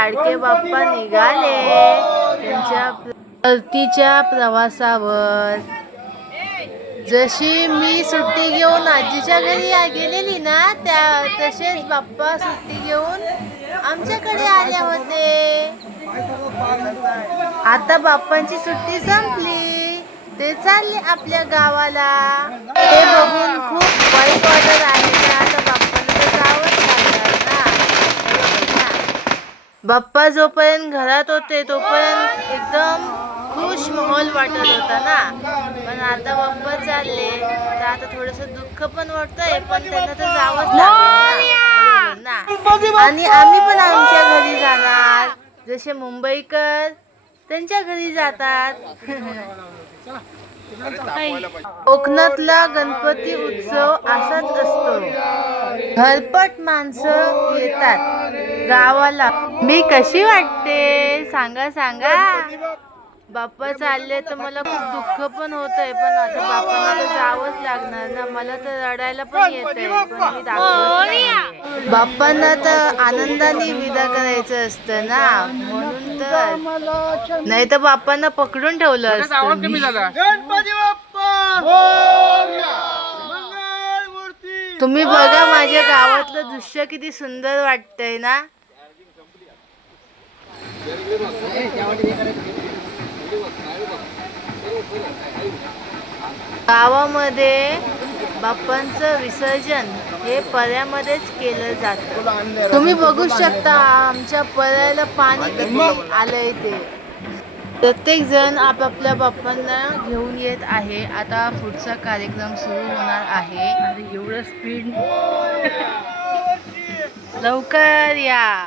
लाडके बाप्पा निघाले. त्यांच्या परतीच्या प्रवासावर. जशी मी सुट्टी घेऊन आजीच्या घरी गेलेली ना त्या तसेच बाप्पा सुट्टी घेऊन आमच्याकडे आले होते. आता बाप्पांची सुट्टी संपली. ते चालले आपल्या गावाला. ते बघून खूप वाईट वाटत आहे ना आता बाप्पाला तर जावंच लागणार ना बाप्पा जोपर्यंत घरात होते तोपर्यंत एकदम खुश माहोल वाटत होता ना. पण आता बाप्पा चालले तर आता थोडस दुःख पण वाटतंय पण त्यांना तर जावंच लागेल ना. आणि आम्ही पण आमच्या घरी जाणार. जसे मुंबईकर त्यांच्या घरी जातात. कोकणातला गणपती उत्सव असाच असतो. घरपट माणसं येतात गावाला. मी कशी वाटते? सांगा सांगा. बाप्पा चालले तर मला खूप दुःख पण होत आहे पण आता बाप्पाला तर जावंच लागणार ना. मला तर रडायला पण येत आहे पण मी दाखवत नाहीये. बाप्पांना तर आनंदाने विदा करायचं असतं ना. म्हणून तर नाही तर बाप्पांना पकडून ठेवलं असतं. मी. गणपती बाप्पा! मंगळमूर्ती! तुम्ही बघा माझ्या गावातलं दृश्य किती सुंदर वाटतंय ना. गावामध्ये बाप्पांचं विसर्जन हे पर्यामध्येच केलं जातं. तुम्ही बघू शकता आमच्या पर्याला पाणी किती आलंय ते प्रत्येक जण आपापल्या बाप्पांना घेऊन येत आहे. आता पुढचा कार्यक्रम सुरू होणार आहे. एवढं स्पीड लवकर या.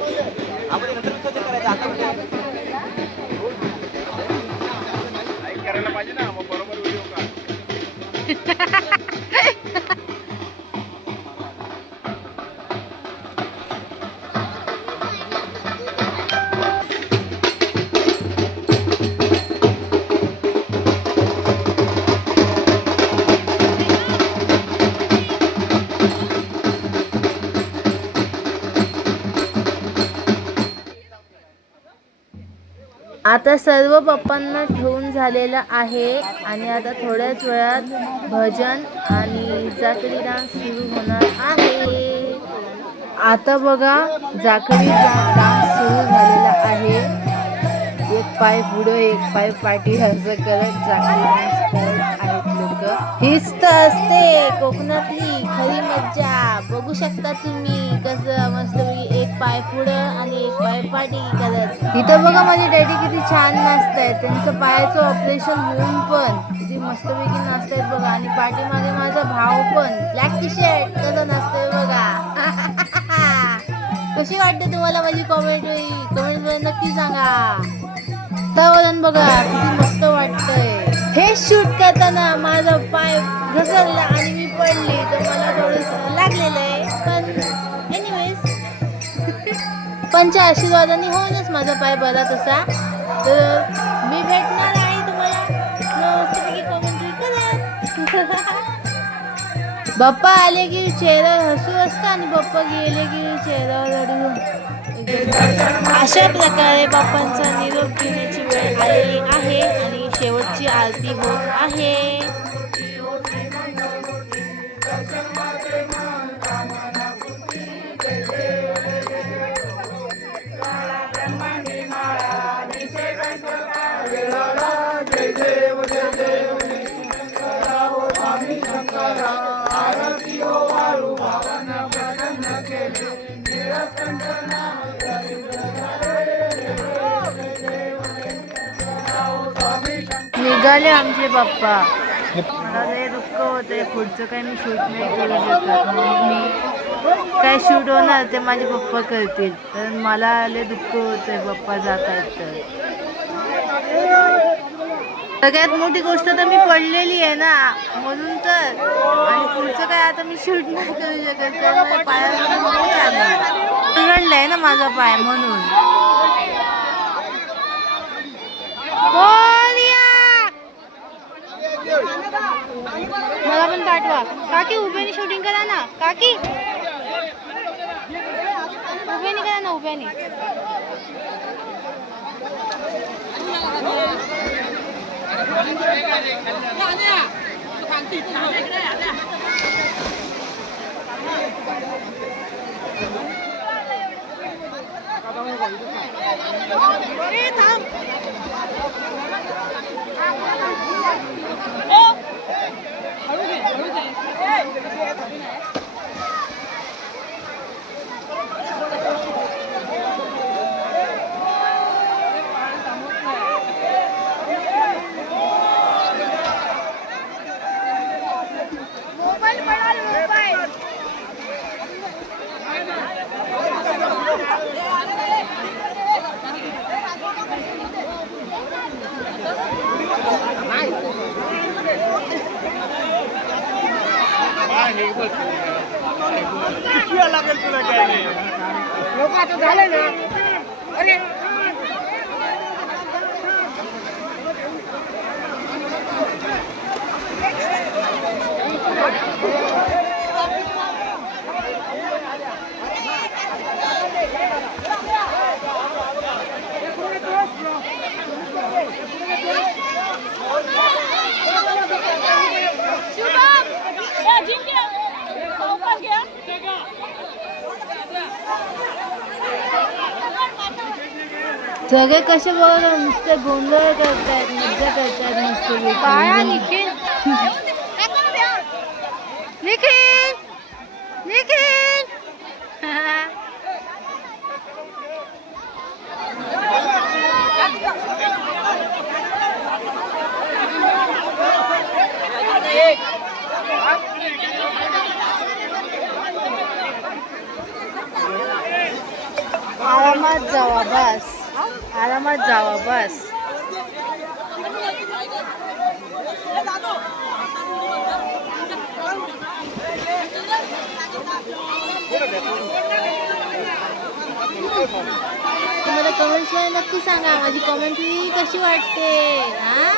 करायला पाहिजे ना मग बरोबर व्हिडिओ का आता सर्व पप्पांना ठेवून झालेलं आहे आणि आता थोड्याच वेळात भजन आणि जाकडी डान्स सुरू होणार आहे. आता बघा जाकडी डान्स सुरू झालेला आहे. एक पाय पुढं एक पाय पाठी असं करत जाकडी डान्स करत हीच तर असते कोकणातली खरी मज्जा. बघू शकता तुम्ही कसं मस्त एक पाय पुढं आणि एक पाय पाठी करत. इथं बघा माझे डॅडी किती छान नाचतायत. त्यांचं पायाचं ऑपरेशन होऊन पण. किती मस्तपैकी आहेत बघा. आणि पाठीमागे माझा भाव पण. ब्लॅक टी शर्ट कसं नाचतोय बघा. कशी वाटते तुम्हाला माझी कॉमेडी कमेंटमध्ये नक्की सांगा. वातावरण बघा किती मस्त वाटतंय. हे शूट करताना माझा पाय घसरला आणि मी पडली तर मला थोडस लागलेलं आहे. पण एनिवेज पंच्या आशीर्वादाने होऊनच माझा पाय बरा तसा. तर मी भेटणार आहे तुम्हाला. मस्तपैकी कॉमेंट्री करत बाप्पा आले की चेहऱ्यावर हसू असतं आणि बाप्पा गेले की चेहऱ्यावर रडू अशा प्रकारे बाप्पांचा निरोप घेण्याची वेळ आलेली आहे. शेवटची आरती होत आहे. निघाले आमचे बाप्पा मला लय दुःख होतंय. पुढचं काही मी शूट नाही करू शकत मी काय शूट होणार ते माझे पप्पा करतील. तर मला लय दुःख होतंय पप्पा जात आहेत तर. सगळ्यात मोठी गोष्ट तर मी पडलेली आहे ना. म्हणून तर. आणि पुढचं काय आता मी शूट नाही करू शकत. तर माझ्या पायामध्ये मोच ना माझा पाय म्हणून. मला पण पाठवा काकी उभ्यानी शूटिंग करा ना काकी उभ्यानी करा ना उभ्यानी पिशव्या लागेल तुला काय नाही सगळे कसे बघा नुसते गोंधळ करतायत मज्जा करतायत नुसते पाया निखिल. निखिल. निखिल. आरामात जावा बस. आरामात जावा बस तुम्हाला कमेंट्समध्ये नक्की सांगा माझी कॉमेंट्री कशी वाटते हा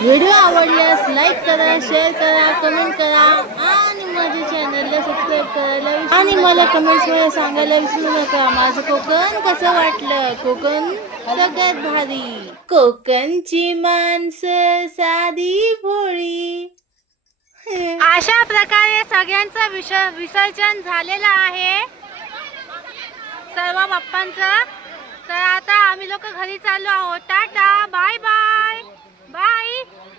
व्हिडिओ आवडल्यास लाईक करा शेअर करा कमेंट करा आणि माझ्या चॅनलला सबस्क्राईब करायला आणि मला कमेंट्समध्ये सांगायला विसरू नका. माझं कोकण कसं वाटलं? कोकण सगळ्यात भारी. कोकणची माणसं साधी भोळी. अशा प्रकारे सगळ्यांचं विस विसर्जन झालेलं आहे. सर्व बाप्पांचं. तर आता आम्ही लोक घरी चाललो आहोत. Tata bye bye Bye.